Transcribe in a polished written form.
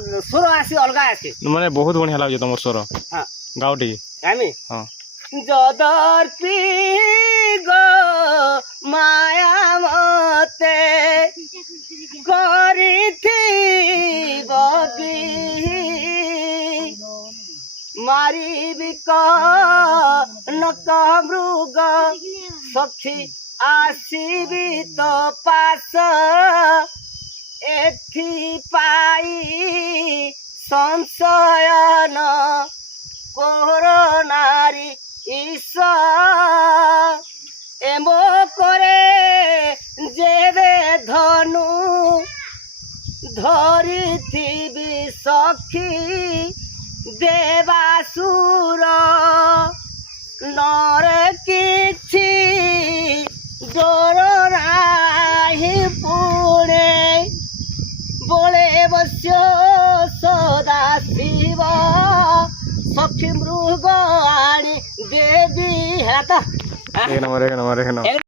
ସ୍ୱର ଆସି ଅଲଗା ଆସେ ମାନେ ବହୁତ ବଢିଆ ଲାଗୁଛି ତମର ସ୍ୱର ହଁ ଗାଓ ଟିକେ ଆମେ ହଁ ଯଦର୍ପି ଗো ମାୟା ମତେ କରିଥିବ କି ମାରିବି କନକ ମୃଗ ସଖୀ ଆସିବି ତ ପାଶ ଏଥିପାଇଁ ସଂଶୟନ করোনারি ঈশা এমো করে যেবে ধনু ধরিথিবি সখী দেবাসুর নরে কিছু ডোর নাহি পুণে বলে বস্য সদা শিব সখী মৃগ আনি দেবী হ্যাঁ তো এক নম্বর